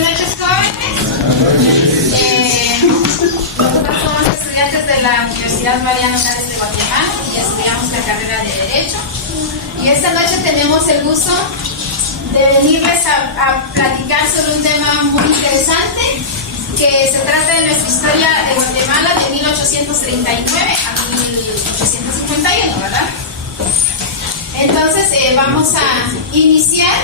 noches, jóvenes. Nosotros somos estudiantes de la Universidad Mariano Gálvez de Guatemala y estudiamos la carrera de Derecho. Y esta noche tenemos el gusto de venirles a platicar sobre un tema muy interesante que se trata de nuestra historia de Guatemala de 1839 a 1851, ¿verdad? Entonces vamos a iniciar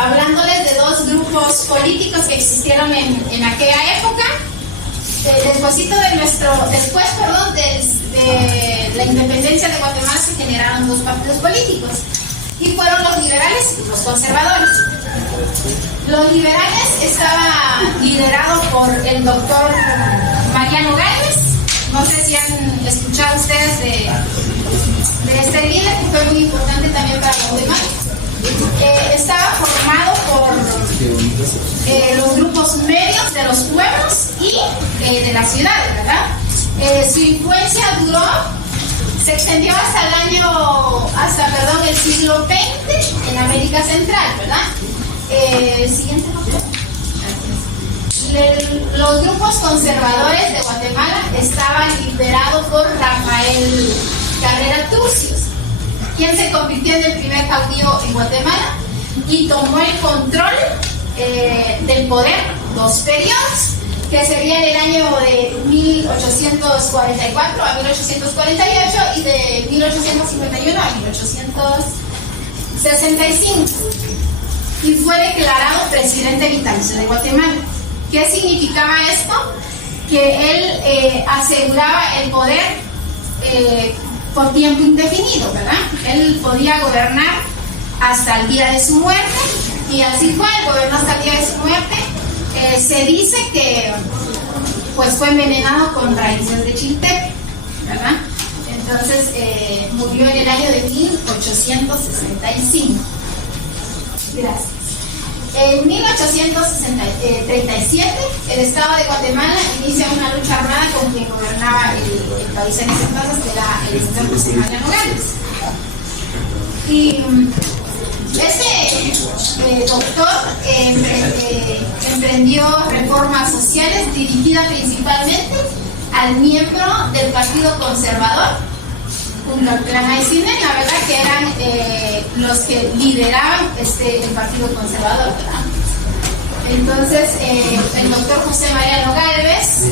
hablándoles de dos grupos políticos que existieron en aquella época. Después de la independencia de Guatemala se generaron dos partidos políticos y fueron los liberales y los conservadores. Los liberales estaban liderados por el doctor Mariano Gálvez. No sé si han escuchado ustedes de este líder, que fue muy importante también para Guatemala. Estaba formado por los grupos medios de los pueblos y de las ciudades, ¿verdad? Su influencia se extendió hasta el siglo XX en América Central, ¿verdad? Siguiente foto. Los grupos conservadores de Guatemala estaban liderados por Rafael Carrera Turcios, quien se convirtió en el primer caudillo en Guatemala y tomó el control del poder dos periodos, que serían el año de 1844 a 1848 y de 1851 a 1865. Y fue declarado presidente vitalicio de Guatemala. ¿Qué significaba esto? Que él aseguraba el poder por tiempo indefinido, ¿verdad? Él podía gobernar hasta el día de su muerte y así fue, él gobernó hasta el día de su muerte. Se dice que pues fue envenenado con raíces de chiltepín, ¿verdad? Entonces murió en el año de 1865. Gracias. En 1837, el Estado de Guatemala inicia una lucha armada con quien gobernaba el país en ese entonces, que era el señor José Mariano Gálvez. Y ese doctor emprendió reformas sociales dirigidas principalmente al miembro del Partido Conservador, junto al Plan Aycinena, la verdad que eran los que lideraban el Partido Conservador, ¿verdad? Entonces el doctor José Mariano Gálvez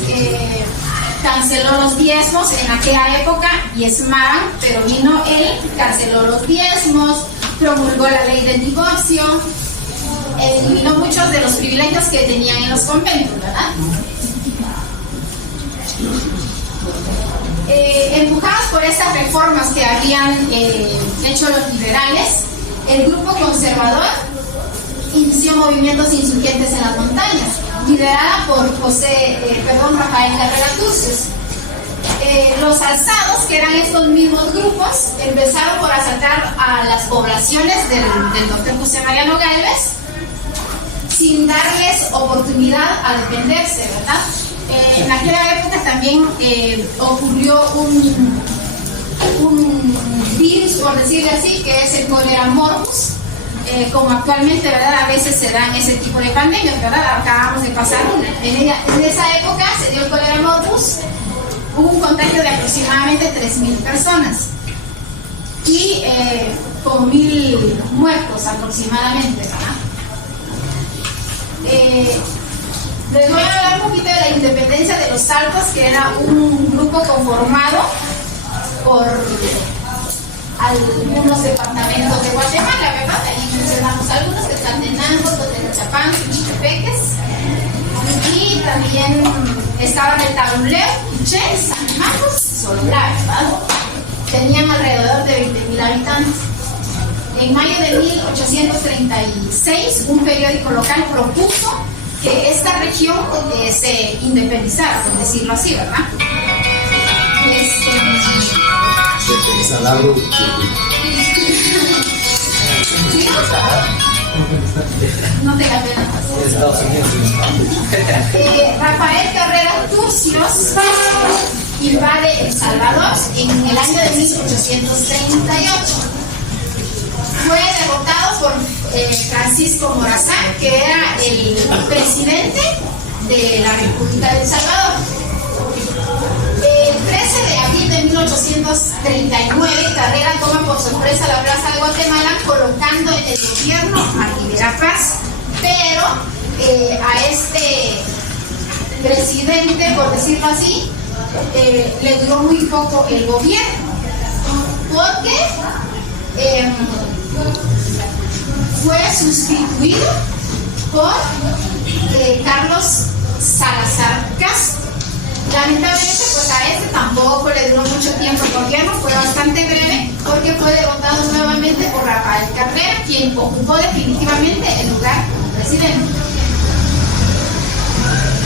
canceló los diezmos. En aquella época diezmaban, pero vino él, canceló los diezmos, promulgó la ley del divorcio, eliminó muchos de los privilegios que tenían en los conventos, ¿verdad? Empujados por estas reformas que habían hecho los liberales, el grupo conservador inició movimientos insurgentes en las montañas, liderada por Rafael Carrera Turcios. Los alzados, que eran estos mismos grupos, empezaron por asaltar a las poblaciones del doctor José Mariano Gálvez sin darles oportunidad a defenderse, ¿verdad? En aquella época también ocurrió un virus, por decirlo así, que es el cólera morbus, como actualmente, ¿verdad? A veces se dan ese tipo de pandemias, ¿verdad? Acabamos de pasar una. En esa época se dio el cólera morbus, hubo un contagio de aproximadamente 3,000 personas y con 1,000 muertos aproximadamente, ¿verdad? Les voy a hablar un poquito de la independencia de los Altos, que era un grupo conformado por algunos departamentos de Guatemala, ¿verdad? Ahí mencionamos algunos, que están Tenango, Totelachapán, Chichipeques, y también estaban el Tableo, Piché, San Marcos y Sololá, ¿verdad? Tenían alrededor de 20,000 habitantes. En mayo de 1836, un periódico local propuso que esta región se independizara, por decirlo así, ¿verdad? No te la pena. Rafael Carrera Turcios invade El Salvador en el año de 1838. Fue derrotado por Francisco Morazán, que era el presidente de la República de El Salvador. El 13 de abril de 1839, Carrera toma por sorpresa la Plaza de Guatemala, colocando en el gobierno a Rivera Paz, pero a este presidente, por decirlo así, le duró muy poco el gobierno, porque fue sustituido por Carlos Salazar Castro. Lamentablemente, pues a este tampoco le duró mucho tiempo el gobierno, fue bastante breve, porque fue derrotado nuevamente por Rafael Carrera, quien ocupó definitivamente el lugar como presidente.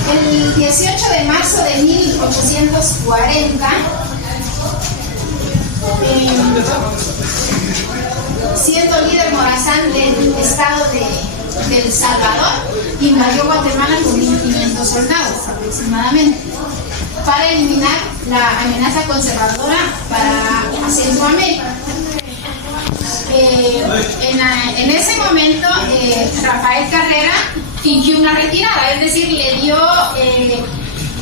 El 18 de marzo de 1840, siendo líder Morazán del estado de El Salvador, invadió Guatemala con 1.500 soldados aproximadamente, para eliminar la amenaza conservadora para Centroamérica. En ese momento, Rafael Carrera fingió una retirada, es decir, le dio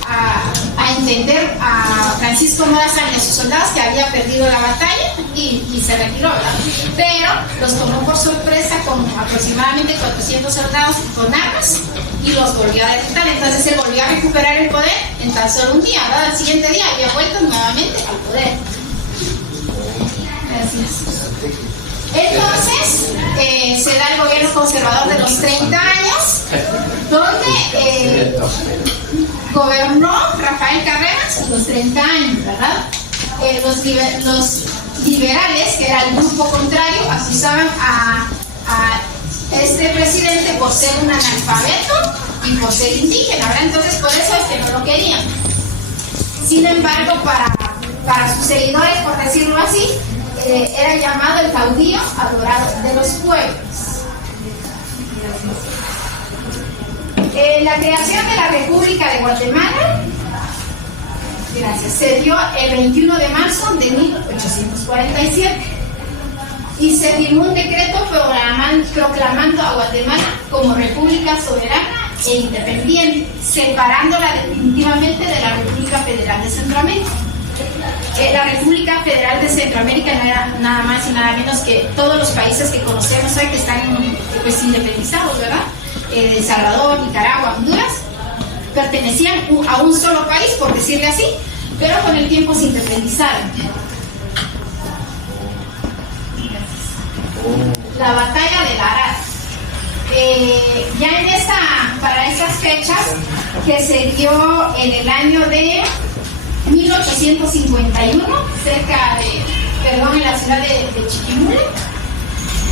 a entender a Francisco Morazán y a sus soldados que había perdido la batalla y se retiró, ¿verdad? Pero los tomó por sorpresa con aproximadamente 400 soldados con armas y los volvió a derrotar. Entonces él volvió a recuperar el poder en tan solo un día, ¿verdad? Al siguiente día había vuelto nuevamente al poder. Gracias. Entonces se da el gobierno conservador de los 30 años, donde gobernó Rafael Carreras los 30 años, ¿verdad? Los liberales, que era el grupo contrario, acusaban a este presidente por ser un analfabeto y por ser indígena, ¿verdad? Entonces por eso es que no lo querían. Sin embargo, para sus seguidores, por decirlo así, era llamado el caudillo adorado de los pueblos. La creación de la República de Guatemala, se dio el 21 de marzo de 1847 y se firmó un decreto proclamando a Guatemala como república soberana e independiente, separándola definitivamente de la República Federal de Centroamérica. La República Federal de Centroamérica no era nada más y nada menos que todos los países que conocemos hoy que están pues independizados, ¿verdad? El Salvador, Nicaragua, Honduras, pertenecían a un solo país, por decirle así, pero con el tiempo se independizaron. La batalla de Larat. Ya para esas fechas, que se dio en el año de 1851, en la ciudad de Chiquimula,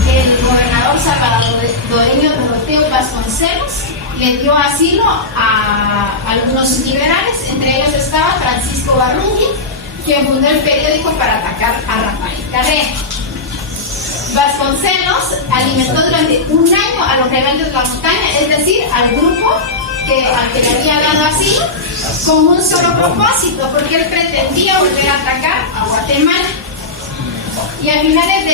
el gobernador salvadoreño Doroteo Vasconcelos le dio asilo a algunos liberales, entre ellos estaba Francisco Barrungui, quien fundó el periódico para atacar a Rafael Carrera. Vasconcelos alimentó durante un año a los rebeldes de la montaña, es decir, al grupo al que le había dado asilo, con un solo propósito, porque él pretendía volver a atacar a Guatemala. Y a finales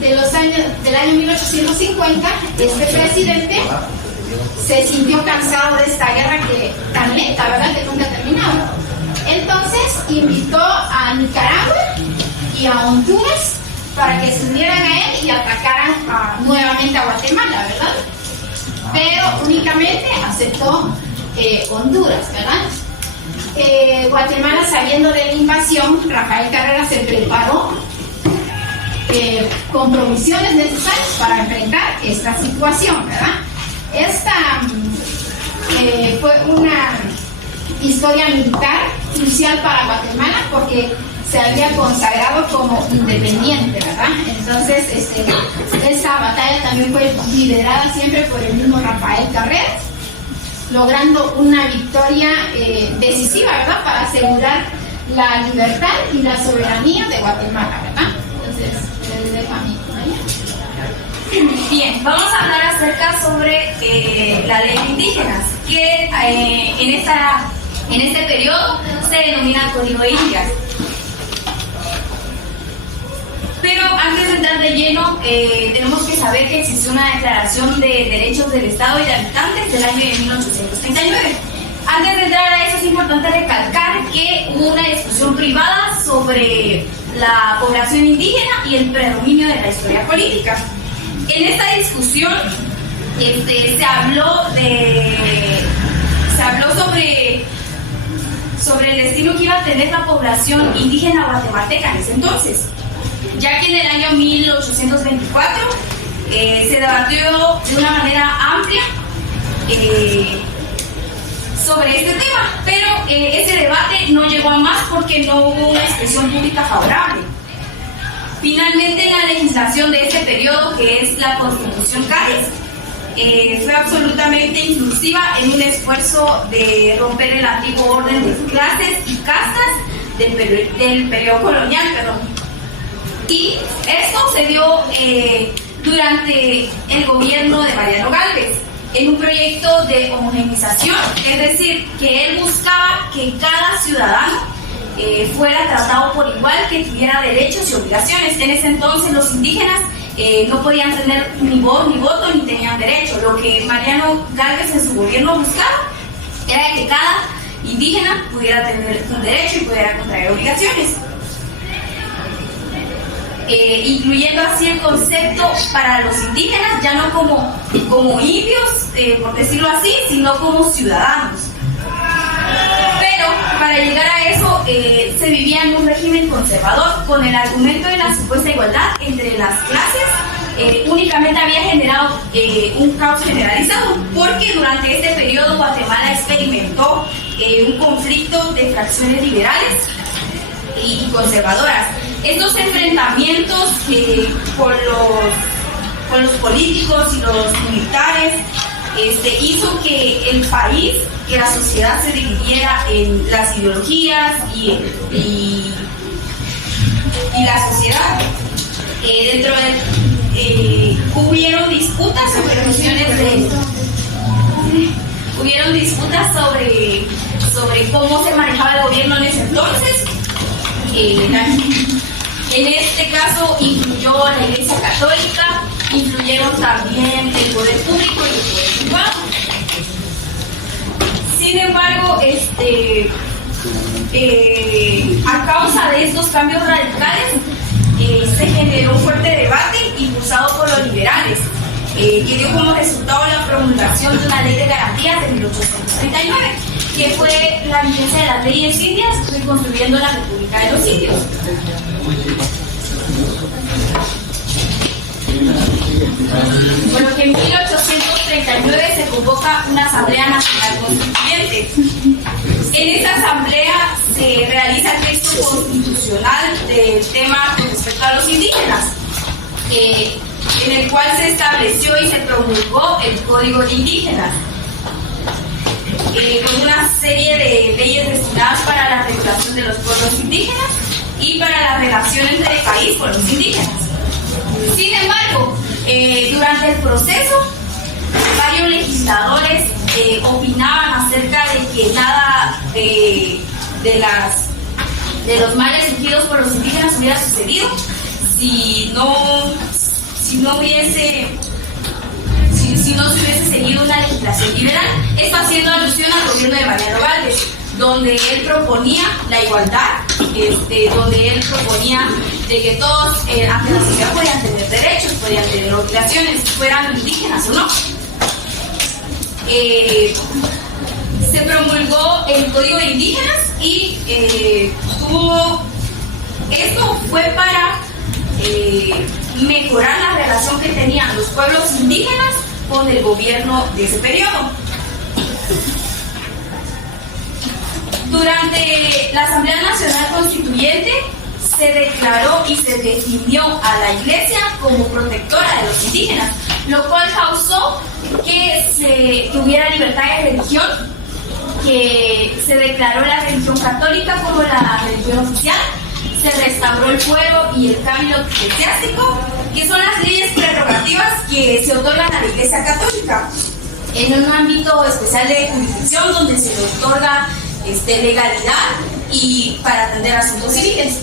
del año 1850, este presidente se sintió cansado de esta guerra tan lenta, ¿verdad?, que nunca terminaba. Entonces invitó a Nicaragua y a Honduras para que se unieran a él y atacaran nuevamente a Guatemala, ¿verdad? Pero únicamente aceptó Honduras, ¿verdad? Guatemala, sabiendo de la invasión, Rafael Carrera se preparó con provisiones necesarias para enfrentar esta situación, ¿verdad? Esta fue una historia militar crucial para Guatemala porque se había consagrado como independiente, ¿verdad? Entonces, esa batalla también fue liderada siempre por el mismo Rafael Carrera, logrando una victoria decisiva, ¿verdad?, para asegurar la libertad y la soberanía de Guatemala, ¿verdad? Entonces, les dejo a mí. Bien, vamos a hablar acerca sobre la ley de indígenas, que en este periodo se denomina Código de Indias. Pero antes de entrar de lleno, tenemos que saber que existió una Declaración de Derechos del Estado y de Habitantes del año de 1839. Antes de entrar a eso es importante recalcar que hubo una discusión privada sobre la población indígena y el predominio de la historia política. En esta discusión se habló sobre el destino que iba a tener la población indígena guatemalteca en ese entonces, ya que en el año 1824 se debatió de una manera amplia sobre este tema, pero ese debate no llegó a más porque no hubo una expresión pública favorable. Finalmente, la legislación de este periodo, que es la Constitución Cádiz, fue absolutamente inclusiva en un esfuerzo de romper el antiguo orden de clases y castas del periodo colonial. Y esto se dio durante el gobierno de Mariano Gálvez, en un proyecto de homogeneización, es decir, que él buscaba que cada ciudadano fuera tratado por igual, que tuviera derechos y obligaciones. En ese entonces los indígenas no podían tener ni voz ni voto, ni tenían derecho. Lo que Mariano Gálvez en su gobierno buscaba era que cada indígena pudiera tener un derecho y pudiera contraer obligaciones, incluyendo así el concepto para los indígenas, ya no como indios, por decirlo así, sino como ciudadanos. Pero para llegar a eso se vivía en un régimen conservador, con el argumento de la supuesta igualdad entre las clases. Únicamente había generado un caos generalizado, porque durante este periodo Guatemala experimentó un conflicto de fracciones liberales y conservadoras. Estos enfrentamientos con los políticos y los militares hizo que el país, que la sociedad se dividiera en las ideologías y la sociedad. Hubieron disputas sobre cuestiones sobre cómo se manejaba el gobierno en ese entonces. En este caso influyó la Iglesia Católica, influyeron también el poder público y el poder privado. Sin embargo, a causa de estos cambios radicales, se generó un fuerte debate impulsado por los liberales, que dio como resultado la promulgación de una ley de garantías de 1839, que fue la vigencia de las leyes indias, reconstruyendo la República de los Indios. Bueno, que en 1839 se convoca una Asamblea Nacional Constituyente. En esta asamblea se realiza el texto constitucional del tema con respecto a los indígenas, en el cual se estableció y se promulgó el Código de Indígenas, con una serie de leyes destinadas para la regulación de los pueblos indígenas y para las relaciones del país con los indígenas. Sin embargo, durante el proceso, varios legisladores opinaban acerca de que nada de los males sufridos por los indígenas hubiera sucedido si no se hubiese seguido una legislación liberal. Esto haciendo alusión al gobierno de Mariano Gálvez, donde él proponía la igualdad, donde él proponía de que todos ante la sociedad podían tener derechos, podían tener obligaciones, fueran indígenas o no. Se promulgó el Código de Indígenas y esto fue para mejorar la relación que tenían los pueblos indígenas con el gobierno de ese periodo. Durante la Asamblea Nacional Constituyente se declaró y se definió a la Iglesia como protectora de los indígenas, lo cual causó que hubiera libertad de religión, que se declaró la religión católica como la religión oficial, se restauró el fuero y el cambio eclesiástico, que son las leyes prerrogativas que se otorgan a la Iglesia Católica en un ámbito especial de jurisdicción, donde se le otorga legalidad y para atender asuntos civiles.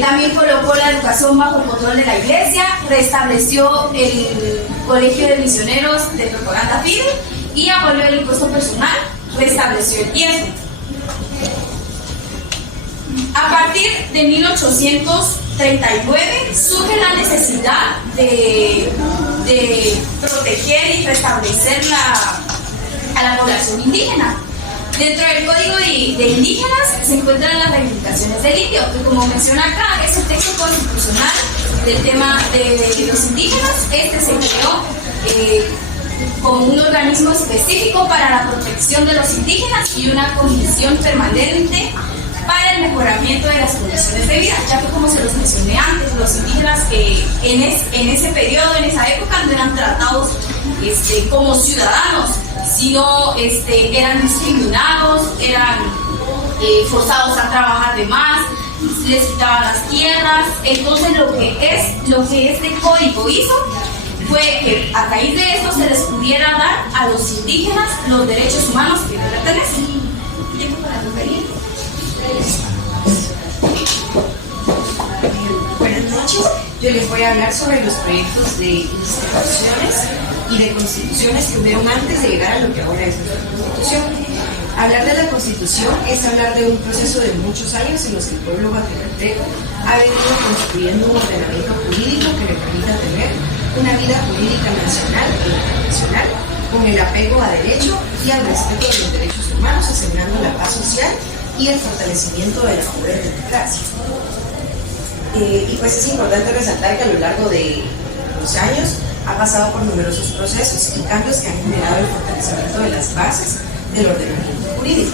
También colocó la educación bajo el control de la iglesia, restableció el colegio de misioneros de propaganda fide y abolió el impuesto personal, restableció el diezmo. A partir de 1839 surge la necesidad de proteger y restablecer a la población indígena. Dentro del Código de Indígenas se encuentran las reivindicaciones del indio, que como menciona acá, es el texto constitucional del tema de los indígenas. Este se creó como un organismo específico para la protección de los indígenas y una comisión permanente para el mejoramiento de las condiciones de vida, ya que como se los mencioné antes, los indígenas en ese periodo, en esa época, no eran tratados como ciudadanos, sino eran discriminados, eran forzados a trabajar de más, les quitaban las tierras. Entonces lo que este código hizo fue que a raíz de esto se les pudiera dar a los indígenas los derechos humanos que les pertenecen. ¿Tiempo para referir? Buenas noches, yo les voy a hablar sobre los proyectos de instituciones y de constituciones que hubieron antes de llegar a lo que ahora es nuestra constitución. Hablar de la constitución es hablar de un proceso de muchos años en los que el pueblo guatemalteco ha venido construyendo un ordenamiento jurídico que le permita tener una vida jurídica nacional e internacional con el apego a derecho y al respeto de los derechos humanos, asegurando la paz social y el fortalecimiento de la poder democracia. Y pues es importante resaltar que a lo largo de los años ha pasado por numerosos procesos y cambios que han generado el fortalecimiento de las bases del ordenamiento jurídico.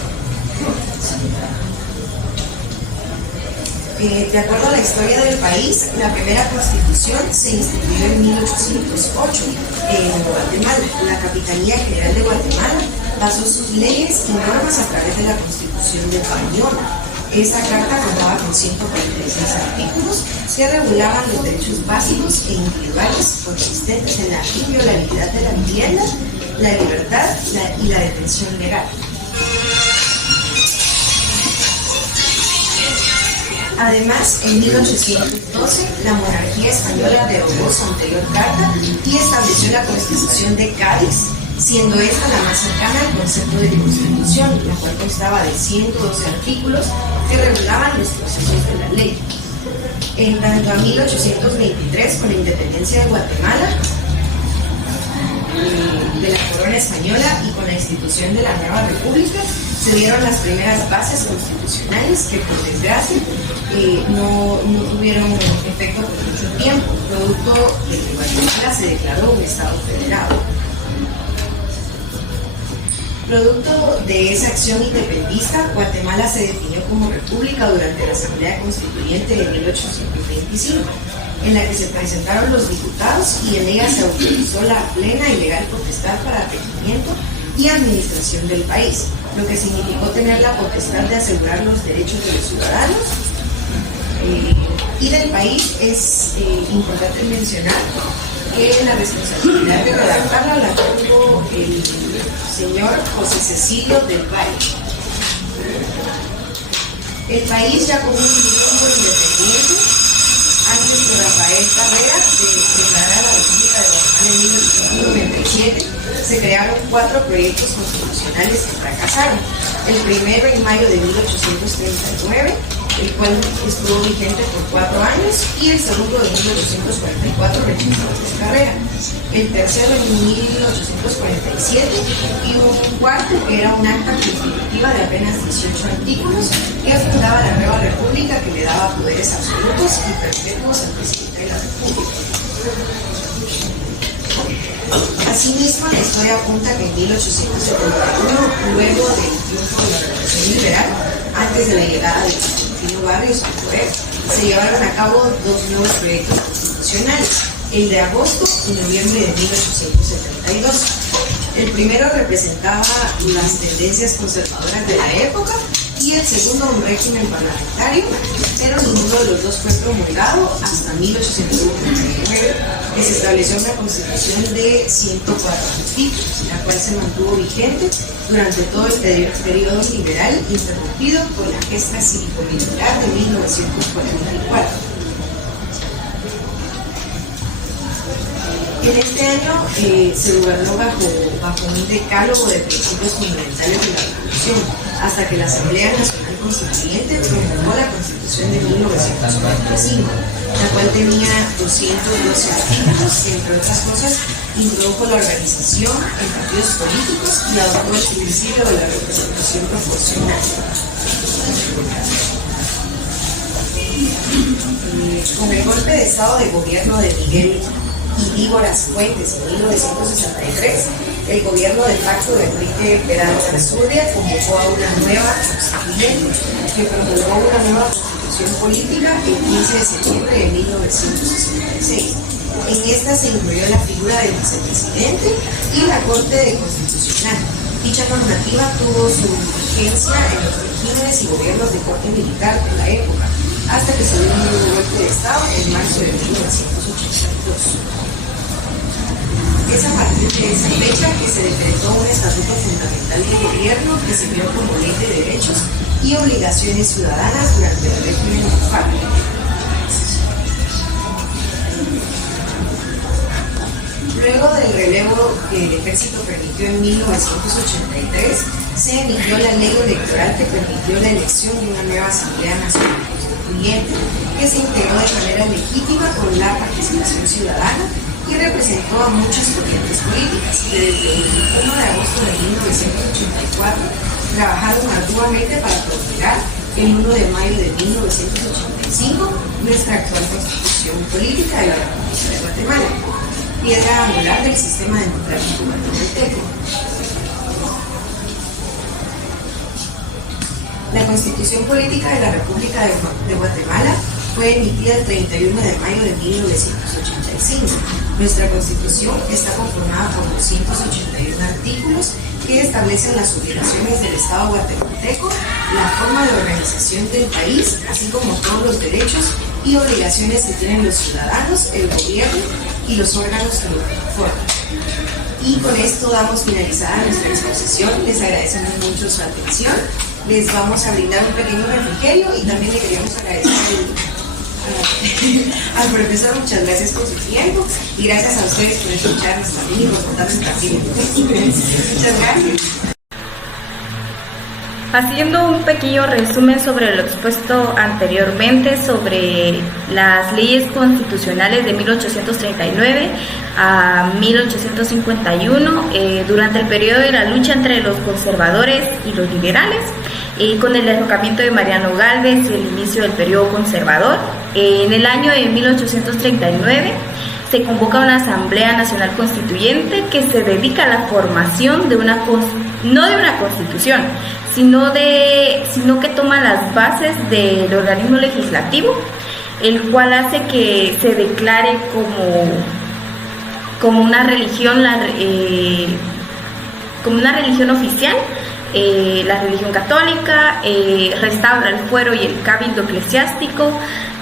De acuerdo a la historia del país, la primera constitución se instituyó en 1808 en Guatemala. La Capitanía General de Guatemala basó sus leyes y normas a través de la Constitución de Pañola. Esta carta contaba con 146 artículos que regulaban los derechos básicos e individuales consistentes en la inviolabilidad de la vivienda, la libertad y la detención legal. Además, en 1812, la monarquía española derogó su anterior carta y estableció la Constitución de Cádiz, siendo esta la más cercana al concepto de constitución, la cual constaba de 112 artículos que regulaban los procesos de la ley. En tanto a 1823, con la independencia de Guatemala, de la corona española y con la institución de la nueva república, se dieron las primeras bases constitucionales que, por desgracia, no tuvieron efecto por mucho tiempo, producto de que Guatemala se declaró un estado federado. Producto de esa acción independentista, Guatemala se definió como república durante la Asamblea Constituyente de 1825, en la que se presentaron los diputados y en ella se autorizó la plena y legal potestad para regimiento y administración del país, lo que significó tener la potestad de asegurar los derechos de los ciudadanos y del país. Es importante mencionar que la responsabilidad de redactarla la tuvo el señor José Cecilio del Valle. El país, ya como un rumbo independiente, antes de Rafael Carrera de declarar la República de Guatemala en 1897, se crearon 4 proyectos constitucionales que fracasaron. El primero en mayo de 1839, el cual estuvo vigente por 4 años, y el segundo en 1844 rechazó Carrera. El tercero en 1847 y un cuarto que era un acta constitutiva de apenas 18 artículos que fundaba la nueva república, que le daba poderes absolutos y perpetuos al presidente de la república. Asimismo, la historia apunta que en 1871, luego del triunfo de la Revolución Liberal, antes de la llegada de Constantino Barrios al poder, se llevaron a cabo 2 nuevos proyectos constitucionales, el de agosto y noviembre de 1872. El primero representaba las tendencias conservadoras de la época y el segundo un régimen parlamentario, pero ninguno de los dos fue promulgado hasta 1899, que se estableció una constitución de 104 artículos, la cual se mantuvo vigente durante todo el periodo liberal, interrumpido por la gesta cívico-militar de 1944. En este año se gobernó bajo un decálogo de principios fundamentales de la Revolución, hasta que la Asamblea Nacional Constituyente promulgó la Constitución de 1945, la cual tenía 212 artículos y, entre otras cosas, introdujo la organización en partidos políticos y adoptó el principio de la representación proporcional. Con el golpe de Estado de gobierno de Miguel Ydígoras Fuentes en 1963, el gobierno de facto de Enrique Peralta Zurdia convocó a una nueva constituyente que promulgó una nueva constitución política el 15 de septiembre de 1966. En esta se incluyó la figura del vicepresidente y la Corte Constitucional. Dicha normativa tuvo su vigencia en los regímenes y gobiernos de corte militar de la época, hasta que se dio un nuevo golpe de Estado en marzo de 1982. Es a partir de esa fecha que se decretó un estatuto fundamental del gobierno que sirvió como ley de derechos y obligaciones ciudadanas durante el régimen de facto. Luego del relevo que el ejército permitió en 1983, se emitió la ley electoral que permitió la elección de una nueva Asamblea Nacional Constituyente que se integró de manera legítima con la participación ciudadana y representó a muchas corrientes políticas que desde el 1 de agosto de 1984 trabajaron arduamente para promulgar el 1 de mayo de 1985 nuestra actual Constitución Política de la República de Guatemala, piedra angular del sistema democrático guatemalteco. La Constitución Política de la República de Guatemala fue emitida el 31 de mayo de 1985. Nuestra Constitución está conformada por 281 artículos que establecen las obligaciones del Estado guatemalteco, la forma de organización del país, así como todos los derechos y obligaciones que tienen los ciudadanos, el gobierno y los órganos que lo conforman. Y con esto damos finalizada nuestra exposición. Les agradecemos mucho su atención. Les vamos a brindar un pequeño refrigerio y también le queríamos agradecer al profesor. Muchas gracias por su tiempo y gracias a ustedes por escucharnos también y por contarnos también. Muchas gracias. Haciendo un pequeño resumen sobre lo expuesto anteriormente sobre las leyes constitucionales de 1839 a 1851, durante el periodo de la lucha entre los conservadores y los liberales, con el derrocamiento de Mariano Gálvez y el inicio del periodo conservador. En el año de 1839 se convoca una Asamblea Nacional Constituyente que se dedica a la formación de no de una constitución, sino que toma las bases del organismo legislativo, el cual hace que se declare como una religión oficial, la religión católica, restaura el fuero y el cabildo eclesiástico,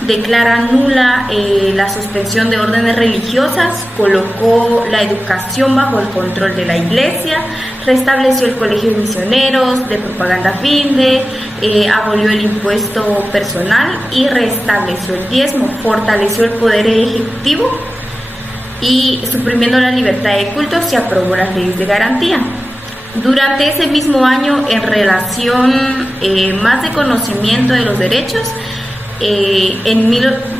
declara nula la suspensión de órdenes religiosas, colocó la educación bajo el control de la Iglesia, restableció el colegio de misioneros, de propaganda finde, abolió el impuesto personal y restableció el diezmo, fortaleció el poder ejecutivo y, suprimiendo la libertad de culto, se aprobó las leyes de garantía. Durante ese mismo año, en relación más de conocimiento de los derechos,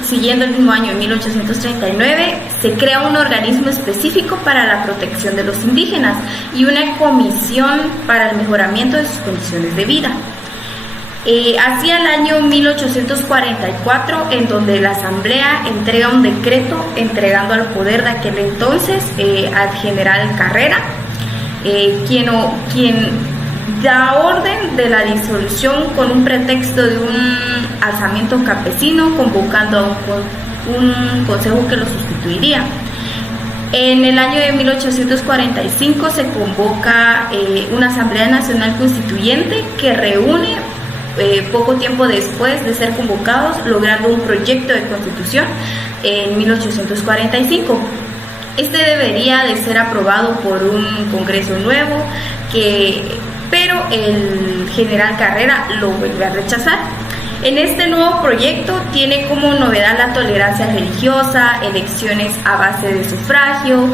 siguiendo el mismo año, en 1839, se crea un organismo específico para la protección de los indígenas y una comisión para el mejoramiento de sus condiciones de vida. Hacia el año 1844, en donde la Asamblea entrega un decreto entregando al poder de aquel entonces al general Carrera, quien da orden de la disolución con un pretexto de un alzamiento campesino, convocando a un consejo que lo sustituiría. En el año de 1845 se convoca una Asamblea Nacional Constituyente que reúne poco tiempo después de ser convocados, logrando un proyecto de constitución en 1845. Este debería de ser aprobado por un Congreso nuevo, pero el general Carrera lo vuelve a rechazar. En este nuevo proyecto tiene como novedad la tolerancia religiosa, elecciones a base de sufragio,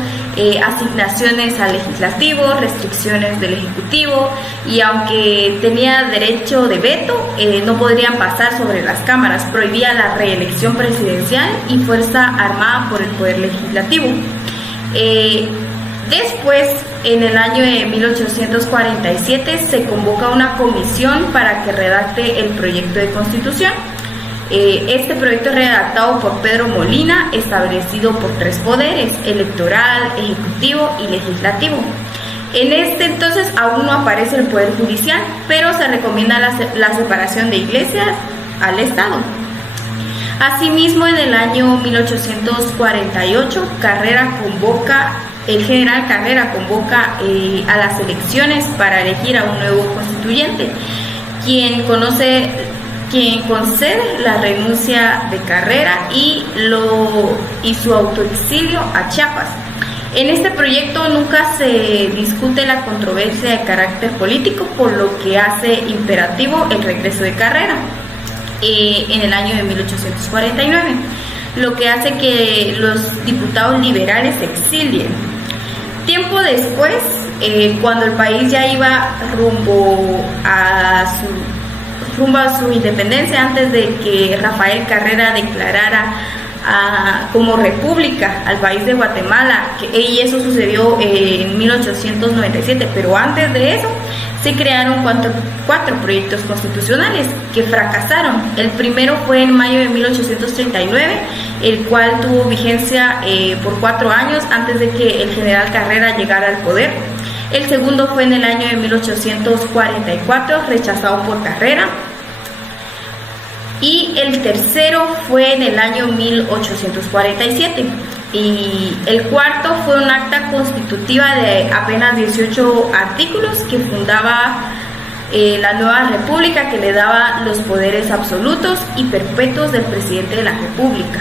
asignaciones al legislativo, restricciones del ejecutivo, y aunque tenía derecho de veto, no podrían pasar sobre las cámaras. Prohibía la reelección presidencial y fuerza armada por el poder legislativo. Después, en el año de 1847, se convoca una comisión para que redacte el proyecto de constitución. Este proyecto es redactado por Pedro Molina, establecido por 3 poderes: electoral, ejecutivo y legislativo. En este entonces aún no aparece el poder judicial, pero se recomienda la separación de iglesias al Estado. Asimismo, en el año 1848, el general Carrera convoca a las elecciones para elegir a un nuevo constituyente, quien concede la renuncia de Carrera y su autoexilio a Chiapas. En este proyecto nunca se discute la controversia de carácter político, por lo que hace imperativo el regreso de Carrera en el año de 1849, lo que hace que los diputados liberales se exilien. Tiempo después, cuando el país ya iba rumbo a su independencia, antes de que Rafael Carrera declarara como república al país de Guatemala, y eso sucedió en 1897, pero antes de eso se crearon cuatro proyectos constitucionales que fracasaron. El primero fue en mayo de 1839, el cual tuvo vigencia por 4 años antes de que el general Carrera llegara al poder. El segundo fue en el año de 1844, rechazado por Carrera. Y el tercero fue en el año 1847. Y el cuarto fue un acta constitutiva de apenas 18 artículos que fundaba la nueva república, que le daba los poderes absolutos y perpetuos del presidente de la república.